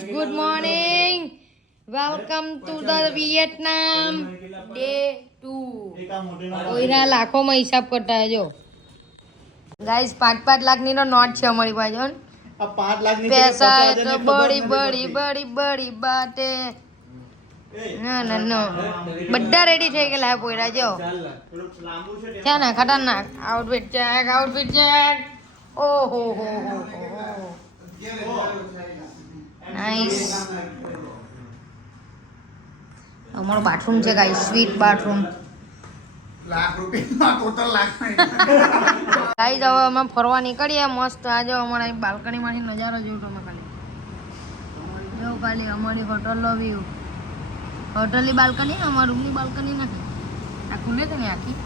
guys, good morning. Welcome to the Vietnam day 2. કોઈના લાખોમાં હિસાબ કરતા જો ગાઈસ 5-5 લાખની નો નોટ છે અમારી પાસે જો આ 5 લાખની પૈસા તો બડી બડી બડી બડી બાટે ના બધા રેડી થઈ ગયેલા પોયરા જો છે ને ખતરનાક આઉટફિટ ચેક ઓહો હો નાઈસ અમારું બાથરૂમ છે ગાઈસ સ્વીટ બાથરૂમ ગાઈસ હવે અમે ફરવા નીકળીએ મસ્ત આજે અમારા બાલ્કની માંથી નજારો જોઉં તમે ખાલી જો ખાલી અમારી હોટલનો વ્યૂ હોટલની બાલ્કની ને અમારા રૂમની બાલ્કની નથી આ ખુલે છે ને આખી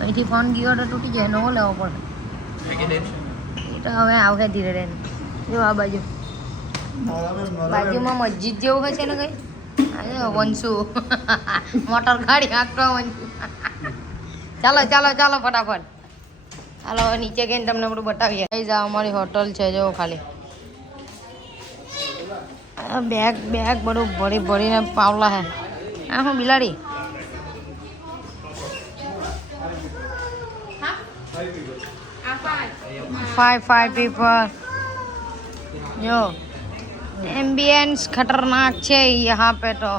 અહીંથી ફોન ગયો તો તૂટી જાય નવો લેવો પડે એ તો હવે આવશે ધીરે ધીરે જો આ બાજુમાં મસ્જિદ જેવું હોય છે ને કઈ આજે વંશુ મોટર ગાડી હાંકતો વંશુ ચાલો ચાલો ચાલો ફટાફટ ચાલો હવે નીચે ગઈને તમને બધું બતાવીએ આ અમારી હોટલ છે જો ખાલી બેગ બધું ભરીને પાવલા હે આ હું બિલાડી five people जो एम्बियंस खतरनाक છે यहाँ पे तो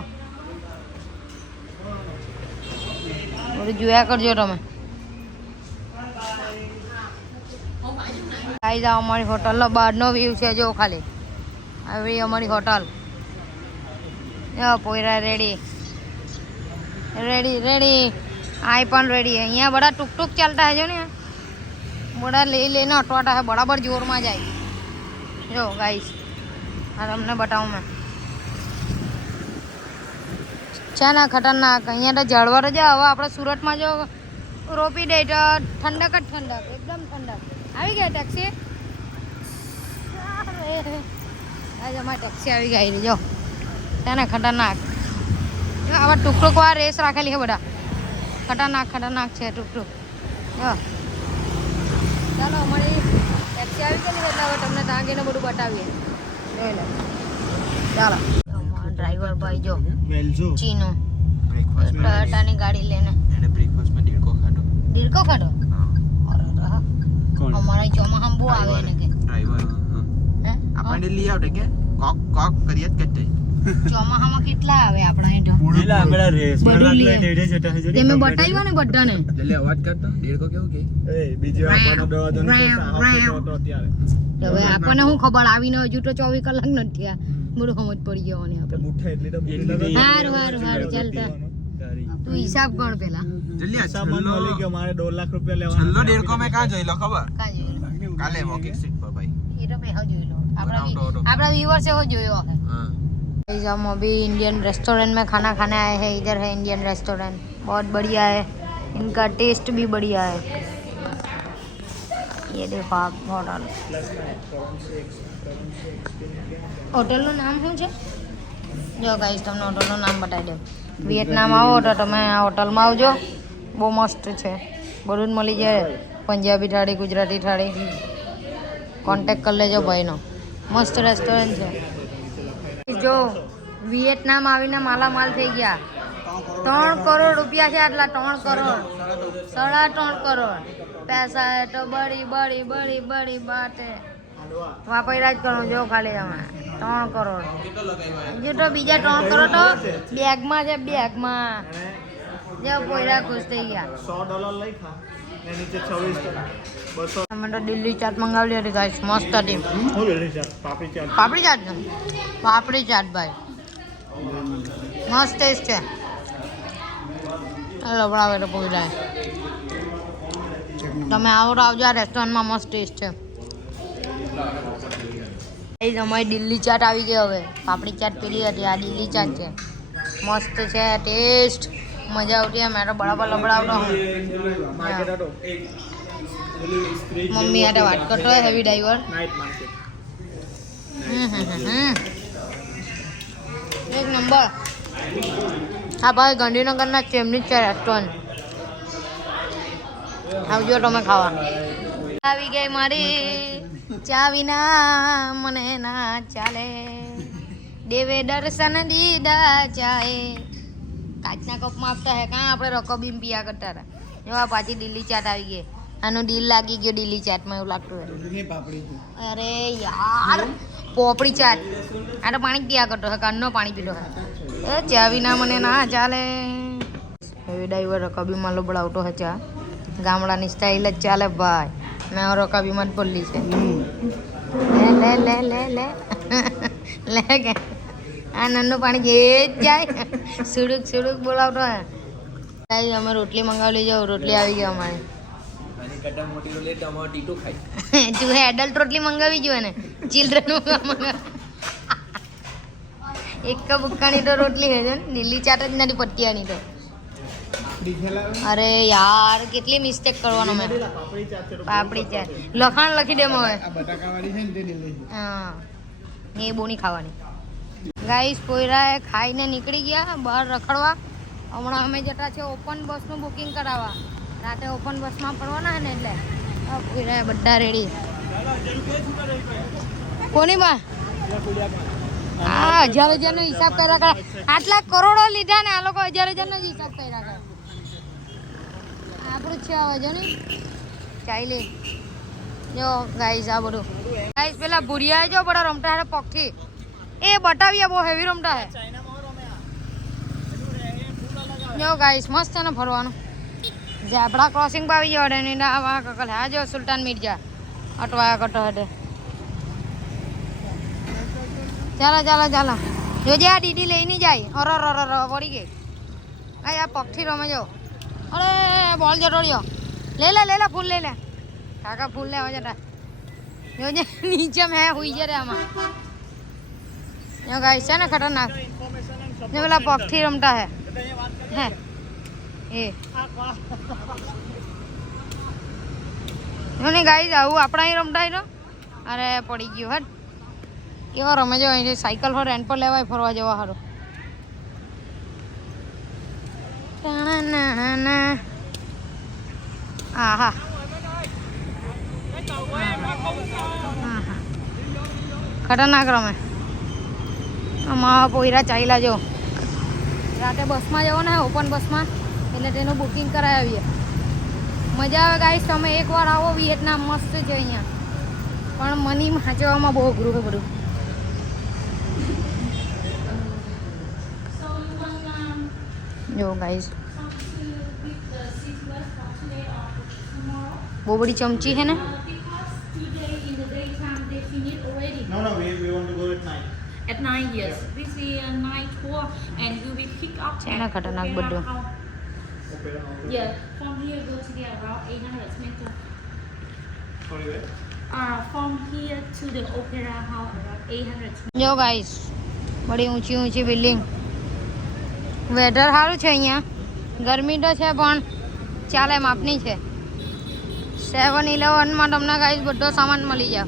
જોયા કરજો તમે ગાઈસ આ અમારી હોટલનો બહારનો વ્યૂ છે જો ખાલી આવી અમારી હોટલ જો પોયરા રેડી આઈ પણ રેડી અહીંયા બડા ટુક ચાલતા है जो ने बड़ा लेने अटवाटा है बराबर जोर में जाए जो गाइस और हमने बताऊँ मैं છે ને ખતરનાક અહીંયા તો ઝાડવા રજા હવે આપણે સુરતમાં જો રોપી દે તો ઠંડક જ ઠંડક એકદમ ઠંડક આવી ગઈ ટેક્સી આજે અમારી ટેક્સી આવી ગઈ જો છે ને ખતરનાક જો આવા ટુકટુક વાર રેસ રાખેલી છે બધા ખતરનાક છે ટુકટુક જો ચાલો અમારી ટેક્સી આવી ગયેલી એટલે હવે તમને ત્યાં જઈને બધું બતાવીએ જોઈ લો ચાલો ડ્રાઈવર ભાઈ જો ચીનો ટોયોટાની ગાડી લઈને એને બ્રેકફાસ્ટમાં દીડકો ખાધો અમારા ચોમાહામાં બહુ આવે એને કે ડ્રાઈવર હે આપણે લઈ આવડે કે કોક કરીએ જ કટે ચોમાહામાં કેટલા આવે આપણા અહીં તો પેલા આપડા રેસમાં લાગલા ડેડે જટા હે તમે બતાવ્યો ને બધાને એટલે અવાજ કરતો દેડકો કેવું કે એ બીજો આપણને દોડો તો અત્યારે હવે આપણને શું ખબર આવીને હજુ તો 24 કલાક નથી થયા બધું સમજ પડી જવાની આપણે મુઠ્ઠા એટલી તો હારું ચાલતા તું હિસાબ ગણ પેલા જલ્દી આ સામાન મળી ગયો મારે 2 લાખ રૂપિયા લેવાના છલ્લો દેડકો મે કાં જોઈ લો ખબર કા જોયું કાલે વોકિંગ સ્ટ્રીટ પર ભાઈ ये तो मैं हो जोई लो आपरा व्यूअर से हो जोयो है हां गाइस हम अभी इंडियन रेस्टोरेंट में खाना खाने आए हैं इधर है इंडियन रेस्टोरेंट बहुत बढ़िया है इनका टेस्ट भी बढ़िया है ये देखो आप होटल નું નામ શું છે જો ગાઈસ તમને હોટલ નું નામ બતાવી દઉં વિયેતનામ આવો તો તમે આ હોટલમાં આવજો બહુ મસ્ત છે બધું મળી જાય પંજાબી થાળી ગુજરાતી થાળી કોન્ટેક્ટ કરી લેજો ભાઈનો મસ્ત રેસ્ટોરન્ટ છે જો વિયેતનામ આવીને માલામાલ થઈ ગયા 3 કરોડ રૂપિયા છે આટલા 3 કરોડ 3.5 કરોડ પૈસા હે તો બડી બડી બડી બડી બાત હે વાપર્યા જ કરો જો ખાલી અમે 3 કરોડ હજુ તો બીજા 3 કરોડ તો બેગમાં છે બેગમાં જો પોયરા ખુશ થઈ ગયા $100 લઈ ખા ને નીચે 26 200 અમે તો દિલ્હી ચાટ મંગાવેલી હતી ગાઈસ મસ્ત હતી હું લેલી છે પાપડી ચાટ ભાઈ મસ્ત ટેસ્ટ છે ચાલો બરાબર તો પૂરી જાય તમે આવો તો આવજો આ રેસ્ટોરન્ટમાં મસ્ત ટેસ્ટ છે એ અમારી દિલ્હી ચાટ આવી ગઈ હવે પાપડી ચાટ પેલી હતી આ દિલ્હી ચાટ છે મસ્ત છે ટેસ્ટ મજા આવતી મેં તો બરાબર લબડાવતો હું મમ્મી આટે વાત કરતો હોય હેવી ડ્રાઈવર એક નંબર હા ભાઈ ગાંધીનગરના ચેમની જ છે રેસ્ટોરન્ટ આવજો તમે ખાવા આવી ગઈ મારી ચા વિના મને ના ચાલે, દેવે દર્શન દીધા ચાએ. કાચના કપમાં આપતા હે કાં આપણે રકોબીમ પીયા કરતા હતા. એવા પાછી દિલ્હી ચાટ આવી ગઈ. આનું દિલ લાગી ગયો દિલ્હી ચાટમાં એવું લાગતું હોય. અરે યાર પોપડી ચાટ. આ તો પાણી પીયા કરતો હે, કાનનો પાણી પીતો હે. એ ચા વિના મને ના ચાલે. હવે ડ્રાઈવર રકાબીમાં લોબડાવતો હે ચા. ગામડાની સ્ટાઇલ જ ચાલે ભાઈ. મેં રકાબીમાં જ બોલી છે. લે લે લે લે લે લે કે આ નાનું પાણી જે જાય સુડુક સુડુક બોલાવતો હે. ગાઈસ અમે રોટલી મંગાવી લઈ જાઓ. રોટલી આવી ગઈ અમારી. તું હે એડલ્ટ રોટલી મંગાવી જોઈએ ને, ચિલ્ડ્રન એક બુક્કાની તો રોટલી હે ને, દિલ્હી ચાટ જ નથી પટ્ટિયાની તો. અરે યાર કેટલી મિસ્ટેક કરવાનો મેં. પાપડી ચાટ લખાણ લખી દે હવે. હા એ બહુ નહીં ખાવાની. ગાઈસ પોયરાએ ખાઈને નીકળી ગયા બહાર રખડવા. હમણાં અમે જતા છે ઓપન બસનું બુકિંગ કરાવવા. રાતે ઓપન બસમાં ફરવાના હે ને એટલે પોયરાએ બધા રેડી. કોની બા હા 1000 નો હિસાબ કર્યા કરે. આટલા કરોડો લીધા ને આ લોકો 1000 નો જ હિસાબ કર્યા કરે. આપણું જ છે હવે જો ને ચાલી જો ગાઈસ આ બધું. ગાઈસ પેલા ભૂરિયા જો બડા રમતા હે પગથી. એ બતાવીએ બહુ હેવી રમતા હે. જો ગાઈસ મસ્ત છે ને ફરવાનું. ઝાપડા ક્રોસિંગ પાવી ગયો ને આ કકલ હા જો સુલતાન મિર્જા અટવાયા કરતો હટે. ચાલો ચાલો ચાલો જોજે આ દીદી લઈને જાય. અર પડી ગઈ. આ પગથી રમે જો. અરે બોલ જતો રહ્યો. લે લે ફૂલ લઈ લે કાકા ફૂલ લેવા જતા. જોજે નીચે મેં હુઈ જરે આમાં. ગાઈસ છે ને ખતરનાક. ને પેલા પગથી રમતા હે એ નહીં ગાઈસ આવું આપણા અહીં રમતા તો. અરે પડી ગયું હટ. કેવો રમે જો અહીં સાયકલ પર રેન્ટ પર લેવાય ફરવા જવા સારું. આહા ખતરનાક રમે. આમાં પોયરા ચાલ્યા જો. રાતે બસમાં જવો ને ઓપન બસમાં એટલે તેનું બુકિંગ કરાવી આવીએ. મજા આવે ગાઈસ. તમે એકવાર આવો વિયેટનામ મસ્ત છે અહીંયા. પણ મની વાંચવામાં બહુ અઘરું છે બધું. જો ગાઈસ બહુ બડી ચમચી है ना. No, we want to go at night. At night, yes. This is a night tour, and you will pick up. છે ને ખતરનાક બધું. Yeah, from here go to there around 800 meters. Sorry, where? From here to the opera house around 800 meters. જો guys બડી ઊંચી ઊંચી building. Weather સારું છે અહીંયા. ગરમી તો છે પણ ચાલે માપની છે. 7-Eleven તમને ગાઈસ બધો સામાન મળી જાય.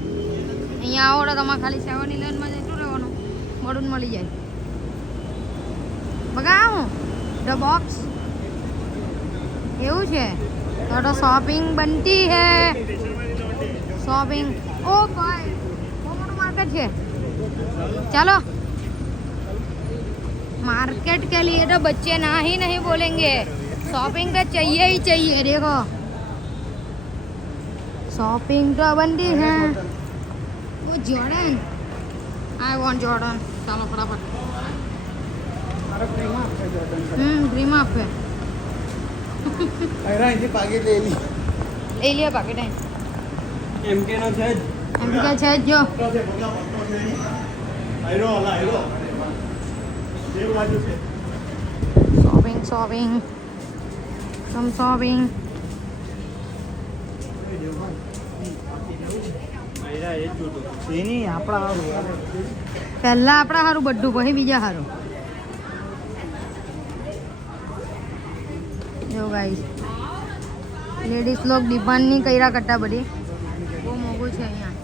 અહીંયા આવો તો તમારે ખાલી 7-Eleven જતું રહેવાનું બધું મળી જાય. બગા હું ધ બોક્સ એવું છે તો શોપિંગ બનતી હે. શોપિંગ ઓ ભાઈ બહુ મોટું માર્કેટ છે. ચાલો मार्केट के लिए तो बच्चे ना ही नहीं बोलेंगे. शॉपिंग तो चाहिए ही चाहिए. देखो शॉपिंग तो बनती है. वो जॉर्डन आई वांट जॉर्डन. चलो फटाफट. ड्रीम ऑफ है. अरे इनकी पैकेट ले लिया पैकेट है. एमके નો છે જ. एमके છે જ જો. આયરો દેવ બાજુ છે. શોપિંગ સમ શોપિંગ. આયરા એ જ જોતો. એની આપણા હારું. પહેલા આપણા સારું બધું પછી બીજા સારું. જો ગાઈસ લેડીઝ લોગ ડિમાન્ડની કર્યા કરતા બધી બહુ મોંઘું છે અહીંયા.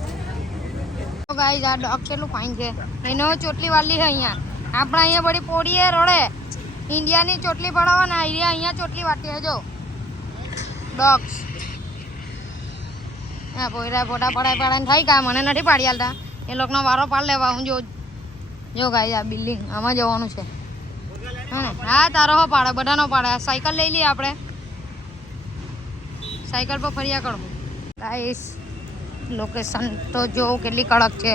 તો ગાઈસ આ ડોગ કેટલું ફાઇન છે. એનો ચોટલી વાલી છે અહીંયા. આપણા અહીંયા બધી પોડીએ રડે. ઇન્ડિયાની ચોટલી પડાવવાના અહીંયા ચોટલી વાટી છે જો ડોગ્સ. હા પોયરા ફોટા પડાય થાય કા મને નથી પાડી આલતા એ લોકોનો વારો પાડ લેવા હું જો ગાય આ બિલ્ડિંગ આમાં જવાનું છે હા તારો હો પાડે બધાનો પાડે સાયકલ લઈ લઈએ આપણે સાયકલ પર ફર્યા કરો ગાઈસ લોકેશન તો જો કેટલી કડક છે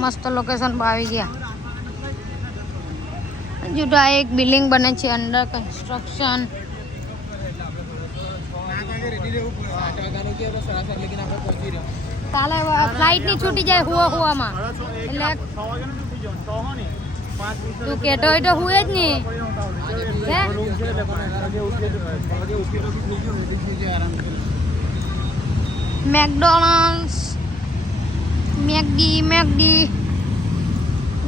મસ્ત લોકેશન પર આવી ગયા જુદા એક બિલ્ડિંગ બને છે અંડર કન્સ્ટ્રક્શન કાલે ફ્લાઇટ ની છૂટી જાય હુવામાં એટલે તું કેતો હોય તો હુએ જ નહીં હે મેકડોનલ્ડ્સ મેકડી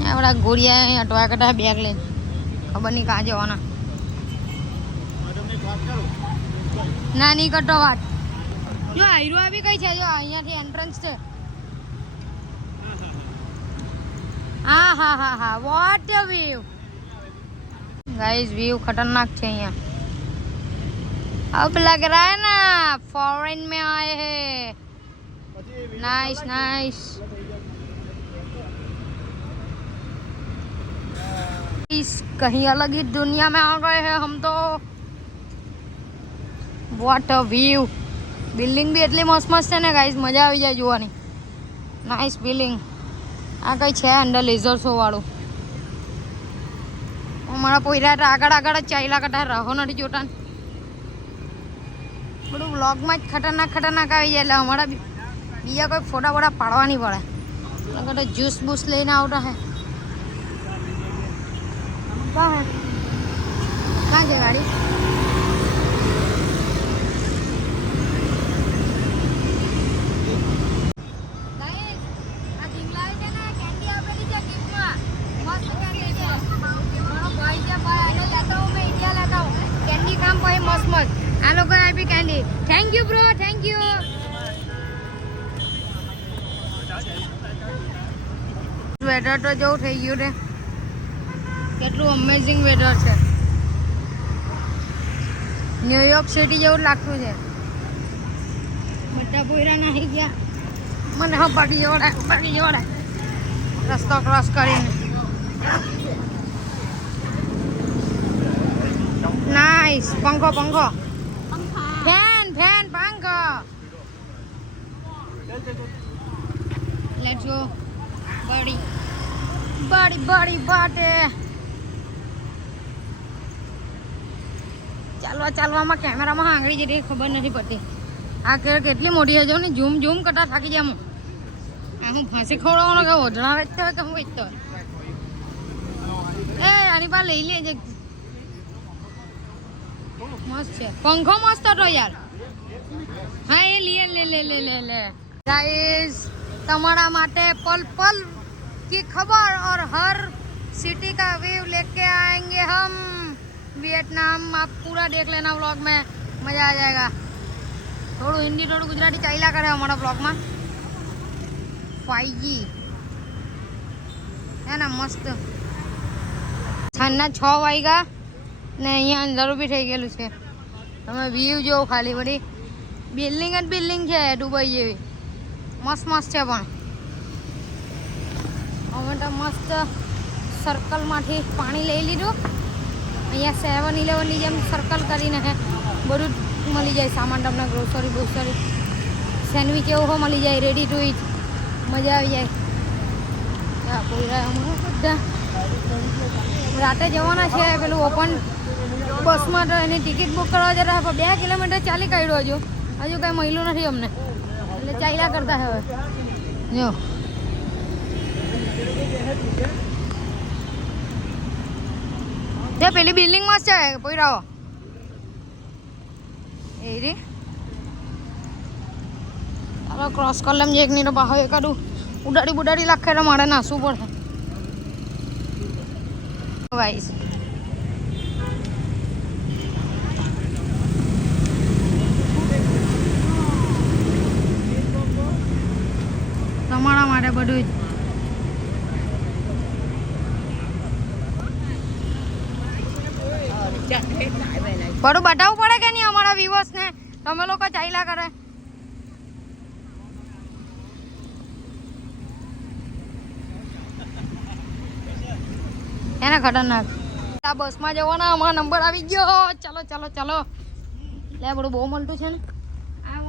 આપણા ઘોડિયા અહીંયા ટોયા કટા બેગ લઈને ખબર નહીં કાં જવાના ના નહીં કરતો વાત જો આયરો બી કઈ છે જો અહીંયાથી એન્ટ્રન્સ છે હા વોટ વ્યૂ गाइस व्यू खतरनाक है यहाँ अब लग रहा है ना फॉरेन में आए हैं नाइस इस कहीं अलग ही दुनिया में आ गए हैं हम तो वॉट अ व्यू बिल्डिंग भी એટલી મસ્ત છે ને ગાઈસ મજા આવી જાય જોવાની નાઇસ બિલ્ડિંગ આ કઈ છે અંદર લેઝર શો વાળું અમારા પોયરા આગળ જ ચાલ્યા કરતા રહો નથી જોતા બધું વ્લોગમાં જ ખતરનાક આવી જાય એટલે અમારા બીજા કોઈ ફોટા બોટા પાડવા નહીં પડે એટલે જ્યુસ બૂસ લઈને આવતા હે ક્યાં છે ગાડી આ લોકો આપી candy thank you bro thank you weather તો જેવું થઈ ગયું છે કેટલું અમેઝિંગ વેધર છે ન્યુયોર્ક સિટી જેવું લાગતું છે બધા પોયરા નાહી ગયા મને હા પાટી જોડે રસ્તો ક્રોસ કરીને નાઇસ પંખો ફેન પંખો લેટ્સ ગો બડી બાટે ચાલવામાં કેમેરામાં આંગળી જેટલી ખબર નથી પડતી આ કેટલી મોટી છે જો ને ઝૂમ કરતા થાકી જાય આ હું ફાંસી ખવડાવવાનો કે ઓઢણા વેચતો હોય કે હું વેચતો હોય આની પાસે લઈ લેજે મસ્ત છે પંખો મસ્ત હતો યાર હા એ લે गाइस તમારા માટે पल की खबर और हर सिटी का व्यू लेके आएंगे हम वियतनाम आप पूरा देख लेना व्लॉग में मजा आ जाएगा थोड़ा हिंदी थोड़ा गुजराती चाइला करे हमारा व्लॉग में 5G है ना मस्त સાંજના 6 વાગ્યા ને અહીંયા અંધારું બી થઈ ગયેલું છે તમે વ્યૂ જોવો ખાલી બધી બિલ્ડિંગ છે દુબઈ જેવી મસ્ત છે પણ અમે તો મસ્ત સર્કલમાંથી પાણી લઈ લીધું અહીંયા 7-11ની જેમ સર્કલ કરીને હે બધું મળી જાય સામાન તમને ગ્રોસરી સેન્ડવિચ એવું મળી જાય રેડી ટુ ઇટ મજા આવી જાય પોયરા અમે બધા રાતે જવાના છે પેલું ઓપન બસમાં તો એની ટિકિટ બુક કરવા જતા પણ 2 કિલોમીટર ચાલી કાઢ્યું હજુ કાંઈ મળ્યું નથી અમને એટલે ચાલ્યા કરતા હવે જો પેલી બિલ્ડિંગ મસ્ત છે પોયરાઓ એ રે ચાલો ક્રોસ કરી લેમ એક નહીં તો પાછો એકાદું ઉડાડી લાખે તો મારે નાસવું પડે ગાઈસ તમારા માટે બધું બધું બતાવવું પડે કે નહીં અમારા વ્યુઅર્સ ને તમે લોકો ચાલ્યા કરે એને ખતરનાક આ બસમાં જવાના અમારો નંબર આવી ગયો ચલો ચલો ચલો લે બધું બહુ મળતું છે ને આઈ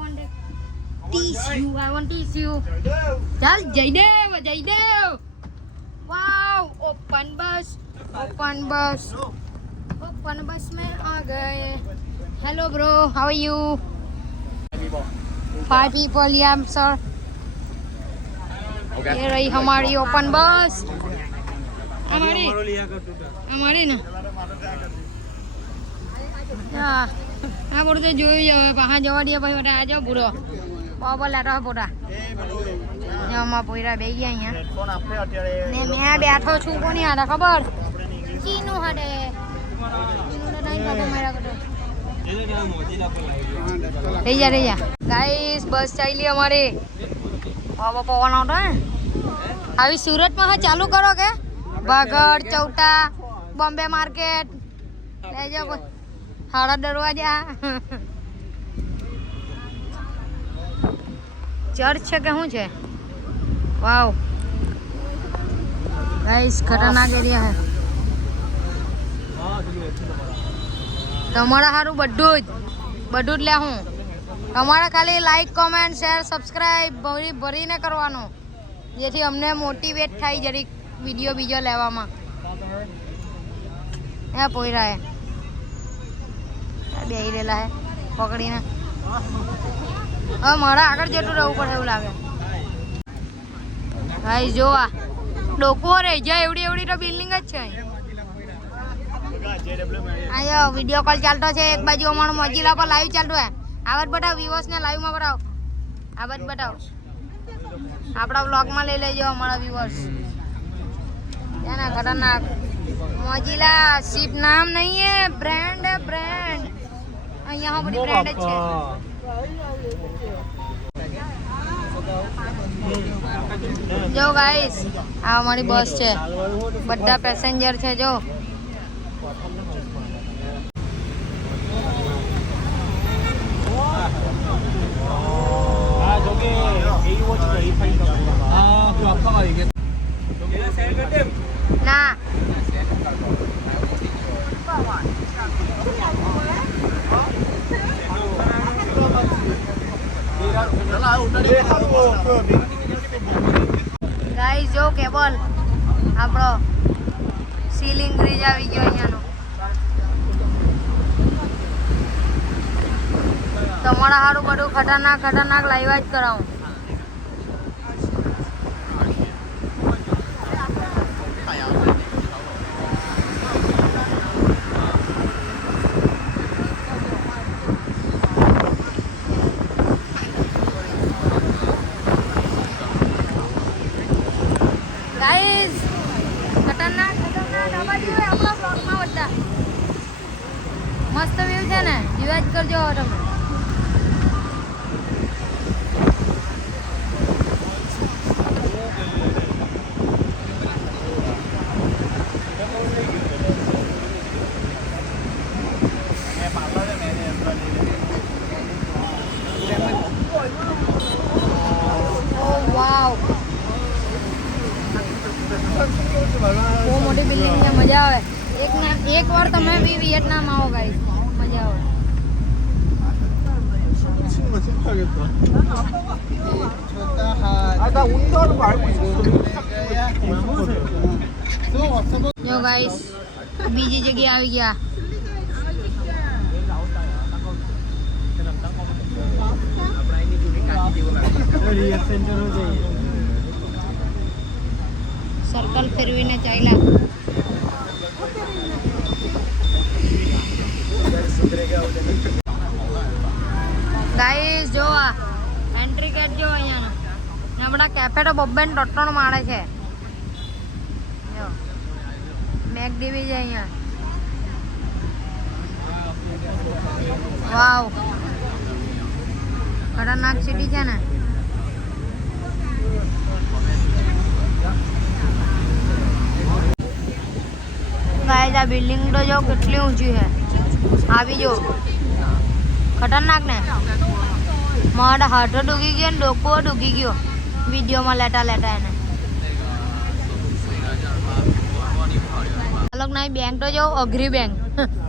વોન્ટ ટીસ્યુ ચાલ જયદેવ વાવ ओपन बस में आ गए hello bro how are you 5 people yeah sir ये रही हमारी ओपन बस हमारी ना હા બોલું તો જોયું હવે પાછા જવા દે ભાઈ આ જાઓ પૂરો બહુ લેટો પૂરા અમારા પોયરા બે ગયા અહીંયા ને મેં બેઠો છું કોની હાડે ખબર ચીનું હાડે રહી જા ગાઈસ બસ ચાલી અમારી બાબા પવન આવતો હે આવી સુરતમાં હા ચાલુ કરો કે ભાગડ ચૌટા બોમ્બે માર્કેટ લઈ જાઓ હાડા દરવાજા ચર્ચ છે કે શું છે વાવ ગાઈસ ખતરનાક એરિયા હે તમારા સારું બધું જ લે હું તમારે ખાલી લાઈક કોમેન્ટ શેર સબસ્ક્રાઈબ ભરીને કરવાનું જેથી અમને મોટિવેટ થાય જરીક વિડીયો બીજો લેવામાં એ પોયરા હે બે રહેલા હે પકડીને હવે મારા આગળ જેટલું રહેવું પડે એવું લાગે ભાઈ જોવા ડોકો રહી જાય એવડી તો બિલ્ડિંગ જ છે અહીંયા વિડીયો કોલ ચાલતો છે એક બાજુ અમારું મોજીલા પર લાઈવ ચાલતું હે આવત બતાવ વ્યુઅર્સને લાઈવમાં બતાવ આવત બતાવ આપણા બ્લોગમાં લઈ લેજો અમારા વ્યુઅર્સ એના ખતરનાક મોજીલા શિપ નામ નહીં હે બ્રાન્ડ અહીંયા બધી બ્રાન્ડ જ છે જો ગાઈસ આ અમારી બસ છે બધા પેસેન્જર છે જો ના ગાઈસ જો કેબલ આપણો સીલિંગ બ્રિજ આવી ગયો અહીંયાનો તમારા સારું બધું ખતરનાક લાઈવ જ કરાવું ગાઈસ ખતરનાક આપણા બ્લોગમાં બધા મસ્ત વ્યૂ છે ને રિવાજ કરજો તમે બહુ મોટી બિલ્ડિંગ છે મજા આવે એક વાર તમે બી વિયેટનામ આવો ગાઈસ મજા આવે જો ગાઈસ બીજી જગ્યાએ આવી ગયા સર્કલ ફેરવીને ચાલ્યા ગાઈસ જો આ એન્ટ્રી ગેટ જો અહીંયાનો ને આપણા કેફે તો બબ્બે ને ત્રણ માળે છે જો મેકડીવી છે અહીંયા વાવ ખતરનાક સિટી છે ને ગાઈસ આ બિલ્ડિંગ તો જો કેટલી ઊંચી છે આવી જો ખતરનાક ને મારા હાથો ડૂગી ગયો ને ડોકો ડૂગી ગયો વિડીયોમાં લેટા એને લોકોના બેંક તો જો અઘરી બેંક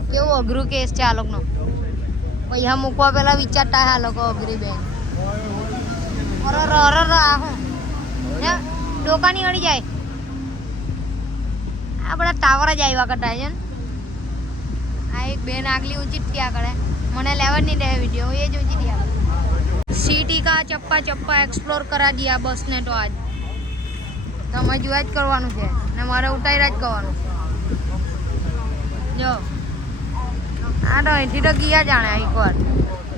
કેવું અઘરું કેસ છે આ લોકોનો પૈસા મૂકવા પેલા વિચારતા આ લોકો અઘરી બેંક ડોકાની અડી જાય આ બધા ટાવર જ આવ્યા કરતા છે ને આ એક બેન આગલી ઊંચી જ થયા કરે મને લેવા જ નહીં દે વિડીયો એ જ ઊંચી થયા સિટી કા ચપ્પા ચપ્પા એક્સપ્લોર કરા દિયા બસ ને તો આજ તમે જોવા જ કરવાનું છે ને મારે ઉતાર્યા જ કરવાનું જો આ તો અહીંથી તો ગયા જાણે એકવાર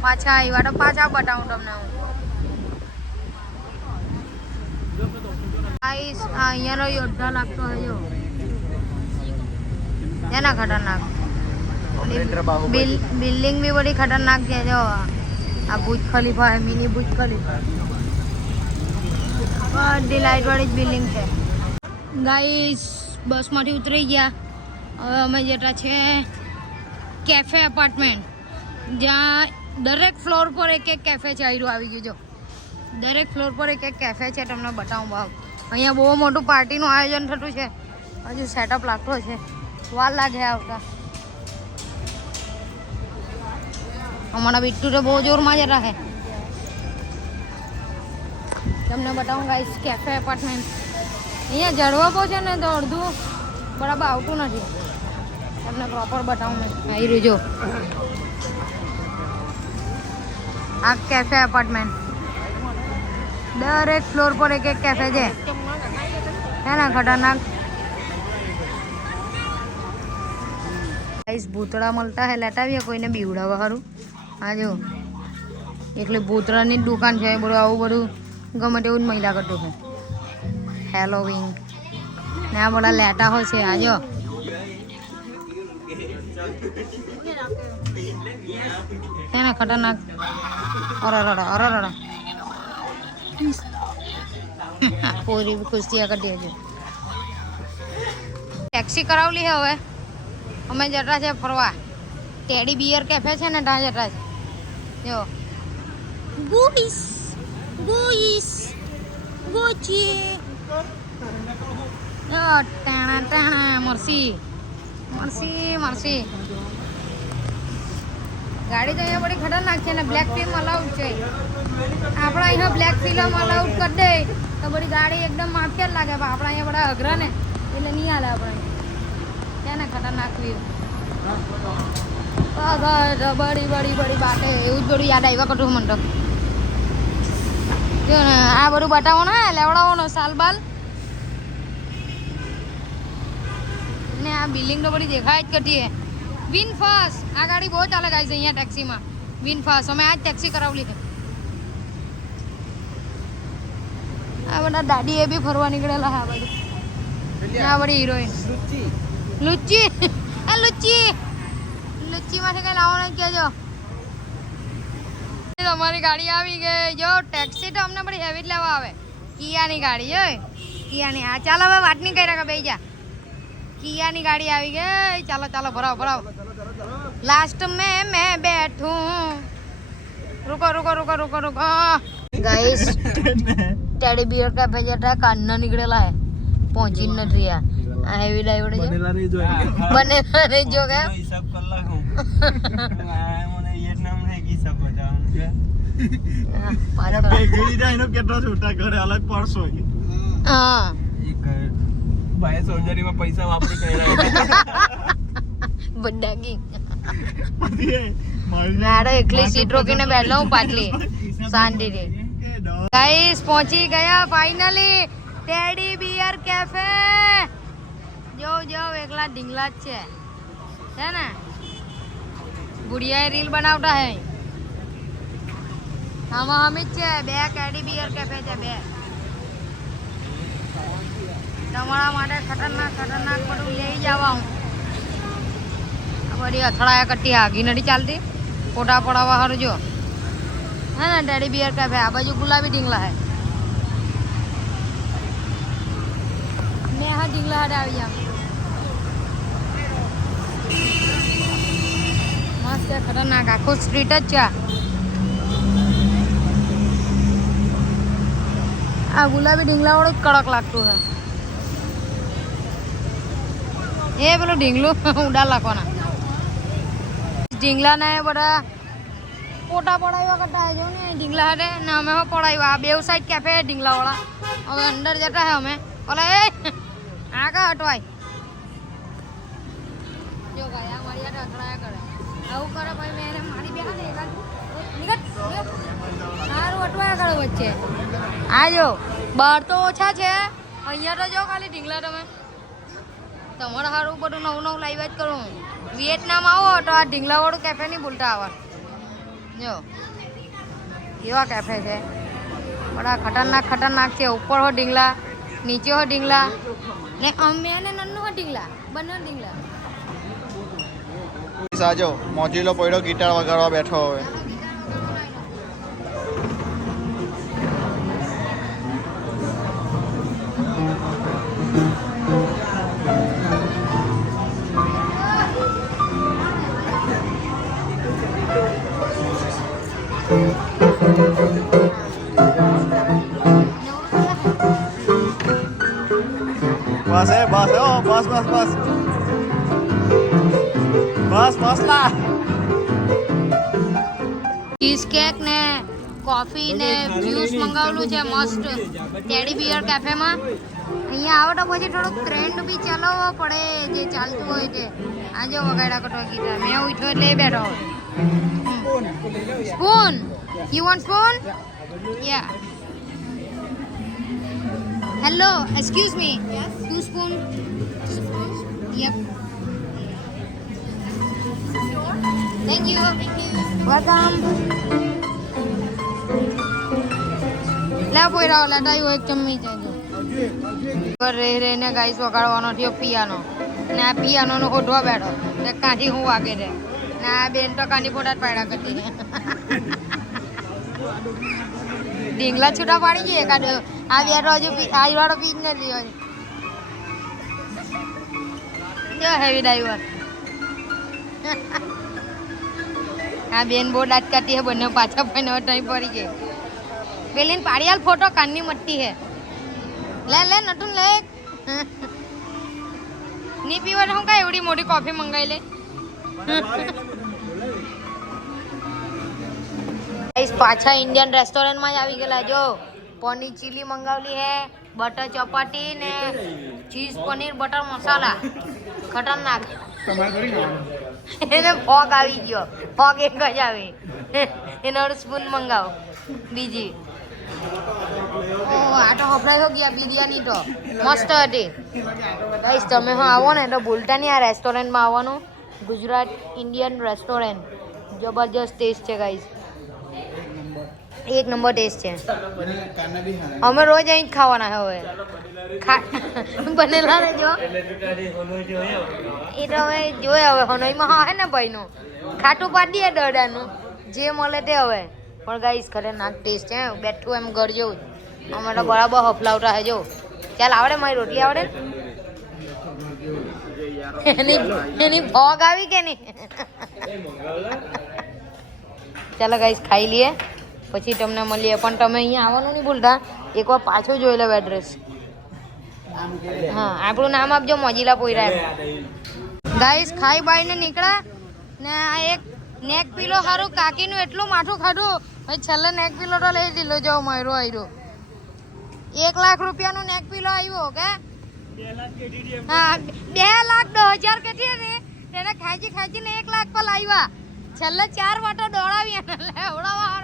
પાછા આવ્યા તો પાછા બતાવું તમને હું અહીંયાનો યોદ્ધા લાગતો હોય જો છે ને ખતરનાક બિલ્ડિંગ બી બધી ખતરનાક છે જો આ ભુજ ખલીફા હે મિની ભુજ ખલીફા બધી લાઇટ વાળી જ બિલ્ડિંગ છે ગાઈસ બસમાંથી ઉતરી ગયા હવે અમે જતા છે કેફે એપાર્ટમેન્ટ જ્યાં દરેક ફ્લોર પર એક એક કેફે છે આયરું આવી ગયું જો દરેક ફ્લોર પર એક એક કેફે છે તમને બતાવું ભાવ અહીંયા બહુ મોટું પાર્ટીનું આયોજન થતું છે હજુ સેટઅપ લાગતો છે વાર લાગે આવતા અમારા બિટ્ટુ તો બહુ જોરમાં જ રાખે તમને બતાવું ગાઈસ કેફે એપાર્ટમેન્ટ અહીંયા જડવા પહોંચે છે ને તો અડધું બરાબર આવતું નથી તમને પ્રોપર બતાવું મેં આવી રહ્યું જો આ કેફે એપાર્ટમેન્ટ દરેક ફ્લોર પર એક એક કેફે છે ને ખતરનાક ગાઈસ ભૂતળા મળતા હે લેટાવીએ કોઈને બીવડાવવા સારું હા જો એટલે ભૂતળાની જ દુકાન છે બધું આવું બધું ગમે તેવું જ મહિલા કરતું છે હેલોવીન ને આ બધા લેટા હોય છે આજો છે ને ખતરનાક અરે પૂરી ખુશ થયા કરી દેજો ટેક્સી કરાવલી છે હવે અમે જતા છે ફરવા ટેડી બિયર કેફે છે ને ત્યાં જતા છે જો ગુઈસ ગુઈસ ગોચી ટાણા ટાણા મરસી મરસી મરસી ગાડી તો અહીંયા બધી ખતરનાક છે ને બ્લેક ફિલ્મ અલાઉડ છે આપણે અહીંયા બ્લેક ફિલ્મ અલાઉડ કરી દે તો બધી ગાડી એકદમ માફિયા જ લાગે પણ આપણે અહીંયા બધા અઘરા ને એટલે નહીં હાલે આપણે છે ને ખતરનાક વ્યૂ બડી બડી બડી બાટે એવું જ બધું યાદ આવ્યા કટું મને તો જો ને આ બધું બતાવો ને લેવડાવો ને સાલ બાલ ને આ બિલ્ડિંગ તો બધી દેખાય જ કરતી હે વિન ફાસ્ટ આ ગાડી બહુ ચાલે ગાઈસ અહીંયા ટેક્સીમાં વિન ફાસ્ટ અમે આજ ટેક્સી કરાવલી છે આ બધા દાદી એ બી ફરવા નીકળેલા હા બધું આ બધી હિરોઈન લુચ્ચી આ લુચ્ચી લુચ્ચીમાંથી કઈ લાવવાનું કહેજો તમારી ગાડી આવી ગઈ જો ટેક્સી તો અમને બધી હેવી જ લેવા આવે કિયાની ગાડી હોય કિયાની હા ચાલો હવે વાત નહીં કરી રાખે બે જા કિયાની ગાડી આવી ગઈ ચાલો ચાલો ભરાવો ભરાવો લાસ્ટ મેં બેઠું रुको रुको रुको रुको रुको गाइस टेडी बियर का भेजा कान्ना निकलेला है पहुंची न रिया आ हेवी ड्राइवर है बनेला नहीं जो गया सब कल्ला हूं મને ये नाम है की सब बता पारा गेली जाय नो કેટલો છૂટા કરે અલગ પડસો હા એક ભાઈ સર્જરી માં પૈસા વાપરી કર્યા બડાગી મારો એકલી સીટ રોકીને બેઠો હું પાછલી શાંતિથી ગાઈસ પહોંચી ગયા ફાઇનલી ટેડી બિયર કેફે જો જો એકલા ઢીંગલા જ છે ને ગુડિયાએ રીલ બનાવતા હે આમાં હમી જ છે બે ટેડી બિયર કેફે છે બે તમારા માટે ખતરનાક ખતરનાક બધું લઈ જવા હું બધી અથડાયા કરતી આગી નથી ચાલતી ફોટા પડાવવા સારું જો હે ને ટેડી બિયર કેફે આ બાજુ ગુલાબી ઢીંગલા હે મેં હા ઢીંગલા હાડે આવી જામ મસ્ત ખતરનાક આખું સ્ટ્રીટ જ છે આ ગુલાબી ઢીંગલા વાળું જ કડક લાગતું હે એ પેલું ઢીંગલું ઉડા લાખવાના ઢીંગલા ને બધા ફોટા પડાવ્યા કરતા જો ને ઢીંગલા હાટે ને અમે પડાવ્યા આ બે સાઈડ કેફે ઢીંગલા વાળા હવે અંદર જતા હે અમે ઓલા એ આ કા હટવાય જો ભાઈ આ મારી હાટે અથડાયા કરે આવું કરે ભાઈ મેં એને મારી બે હાથે નિકટ સારું અટવાયા કરે વચ્ચે આ જો બહાર તો ઓછા છે અહીંયા તો જો ખાલી ઢીંગલા તમે તમારે સારું બધું નવું નવું લાવ્યા જ કરું વિયેટનામ આવો તો આ ઢીંગલાવાળું કેફે નહીં ભૂલતા આવા જો કેવા કેફે છે બડા ખતરનાક છે ઉપર હો ઢીંગલા નીચે હો ઢીંગલા ને અમે ને નન્નું હો ઢીંગલા બંને ઢીંગલા સાજો મોજીલો પડ્યો ગિટાર વગાડવા બેઠો હવે બસ હે બસ હો બસ લા ચીઝ કેક ને કોફી ને જ્યુસ મંગાવેલું છે મસ્ત ટેડી બિયર કેફેમાં અહીંયા આવો તો પછી થોડોક ટ્રેન્ડ બી ચલાવવો પડે જે ચાલતું હોય તે આજે વગાડ્યા કટો ગીટાર મેં ઉઠ્યો એટલે બેઠો spoon you want spoon yeah hello excuse me to spoon yup thank you welcome લે પોયરા લટાયું એક ચમ્મી છે જો રહીને ગાઈસ વગાડવાનો થયો પિયાનો ને આ પિયાનો નો ઓઢવા બેઠો ને કાંઠી હું વાગે છે ને આ બેન તો કાંઠી ફોટા જ પાડ્યા કરતી છે ઢીંગલા છૂટા પાડી ગઈ એકાદ આ બેઠો હજુ આ વાળો પીજ નથી હોય જો હેવી ડ્રાઈવર આ બેન બહુ દાંત કાઢી હે બંને પાછા પણ નહીં પડી ગઈ પેલી પાડિયાલ ફોટો કાનની મટ્ટી હે લે લે નટુન લે ની પીવાનું હું કાંઈ એવડી મોટી કોફી મંગાવી લે પાછા ઇન્ડિયન રેસ્ટોરન્ટમાં જ આવી ગયેલા જો પનીર ચીલી મંગાવેલી હે બટર ચપાટી ને ચીઝ પનીર બટર મસાલા ખતરનાક એને ફોગ આવી ગયો ફોગ એક જ આવી એનો સ્પૂન મંગાવો બીજી આ તો હફડાઈ હો ગયા બિરયાની તો મસ્ત હતી ગાઈસ તમે હા આવો ને તો ભૂલતા નહીં આ રેસ્ટોરન્ટમાં આવવાનું ગુજરાત ઇન્ડિયન રેસ્ટોરન્ટ જબરજસ્ત ટેસ્ટ છે ગાઈસ એક નંબર ટેસ્ટ છે અમે રોજ અહીં જ ખાવાના હવે બનેલા ને જો એ તો હવે જોયે હવે હનોઈમાં હા હે ને ભાઈનું ખાટું પાડી દઈએ દરડાનું જે મળે તે હવે પણ ગાઈસ ખતરનાક ટેસ્ટ છે બેઠું એમ ઘર જેવું અમે તો બરાબર હફલાવતા હે જો ચાલ આવડે મારી રોટલી આવડે એની ફોગ આવી કે નહીં ચાલો ગાઈસ ખાઈ લઈએ પછી તમને મળીએ પણ તમે અહીંયા આવવાનું નહીં ભૂલતા એકવાર પાછું જોઈ લો એડ્રેસ હા આપણું નામ આપજો મોજીલા પોયરા ગાઈસ ખાઈ બાઈને નીકળ્યા ને આ એક નેક પીલો સારું કાકીનું એટલું માથું ખાધું ભાઈ છેલ્લે નેક પીલો તો લઈ લીધો જો મારો આવ્યો 1 લાખ રૂપિયાનું નેક પીલો આવ્યો કે હા 2,10,000 કેટલી ને તેને ખાંચીને 1 લાખ પર લાવ્યા છેલ્લે 4 વાટો દોડાવ્યા લેવડાવવા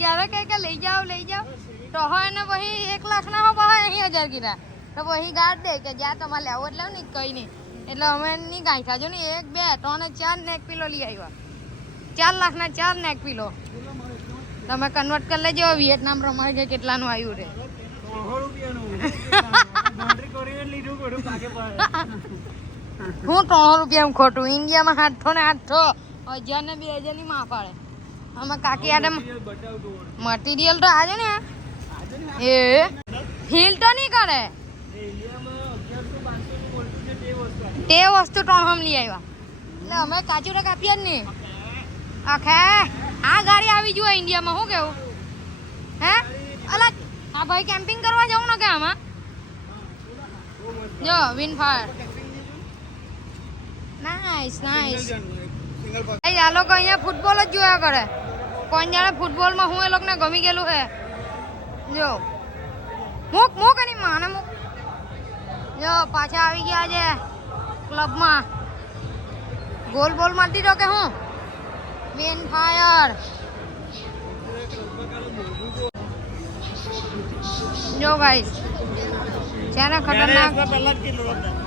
જ્યારે કે લઈ જાઓ તો હોય ને પછી 1 લાખ ના હો પછી 80,000 કીધા તો પછી ગાઢ દે કે જ્યાં તમારે લેવો એટલે ને કંઈ નહીં એટલે અમે નહીં કાંઈ ખાજો ને 1 2 3 4 નેક પીલો લઈ આવ્યા 4 લાખના 4 નેક પીલો તમે કન્વર્ટ કરી લેજો વિયેટનામ પ્રમાણે કે કેટલાનું આવ્યું છે હું 300 રૂપિયા ખોટું ઇન્ડિયામાં 800 ને 800 1000 ને 2000 ની માં પાડે અમે કાકી આડે મટીરિયલ તો આજે ને એ ફીલ તો નહીં કરે તે વસ્તુ તો હમ લઈ આવ્યા એટલે અમે કાચું તો કાપીએ જ નહીં આખા આ ગાડી આવી જોઈએ ઇન્ડિયામાં શું કેવું હે અલા આ ભાઈ કેમ્પિંગ કરવા જવું ને કે આમાં જો win fire nice nice single pass આ લોકો અહીંયા ફૂટબોલ જ જોયા કરે. કોણ જાણે ફૂટબોલમાં હું એ લોકોને ગમી ગયેલું હે. જો મૂક એની માને મૂક. જો પાછા આવી ગયા છે ક્લબમાં. ગોલ બોલ મારતી તો કે હું વેન ફાયર. જો ગાઈસ છે ને ખતરનાક. પહેલા જ કીધું તમને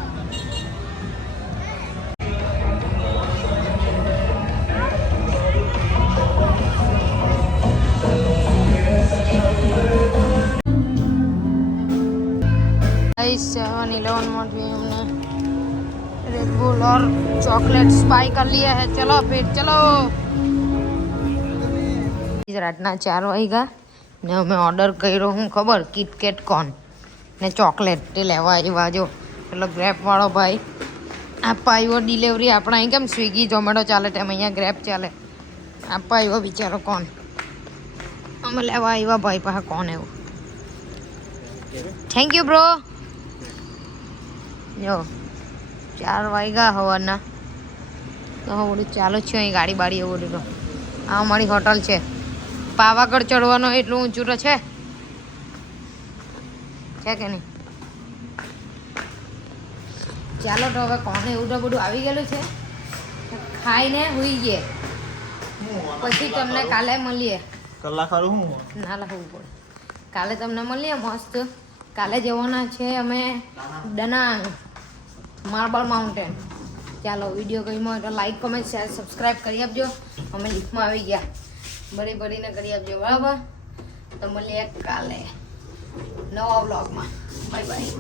गाइस 7-11 में भी हमने रेड बुल और चॉकलेट्स बाय कर लिए हैं. चलो फिर चलो. રાતના 4 વાગ્યા ને અમે ઓર્ડર કર્યો હું ખબર કિટકેટ કોર્ન ને ચોકલેટ તે લેવા આવ્યા. જો પેલો ગ્રેપ વાળો ભાઈ આપવા આવ્યો ડિલિવરી. આપણા અહીં કેમ સ્વિગી ઝોમેટો ચાલે તેમ અહીંયા ગ્રેપ ચાલે. આપવા આવ્યો બિચારો કોણ. અમે લેવા આવ્યા ભાઈ પાસે કોણ એવું. Thank you bro. જો 4 વાગ્યા હવાના તો હું બધું ચાલુ જ છે અહીં ગાડી બાડી એવું બધું. તો આ અમારી હોટલ છે. પાવાગઢ ચડવાનો એટલું ઊંચું તો છે કે નહીં. ચાલો તો હવે કોને એવું તો બધું આવી ગયેલું છે. ખાઈને હુઈ ગયે પછી તમને કાલે મળીએ. કલાક હારું હું ના લાવવું પડે. કાલે તમને મળીએ મસ્ત. કાલે જવાના છે અમે દનાંગ માર્બલ માઉન્ટેન. ચાલો વિડીયો ગમ્યો હોય તો લાઈક કમેન્ટ શેર સબસ્ક્રાઈબ કરી આપજો. અમે લિફ્ટમાં આવી ગયા બરીને કરી આપજો બરાબર. તો મળીએ કાલે નવા વ્લોગમાં. Bye bye.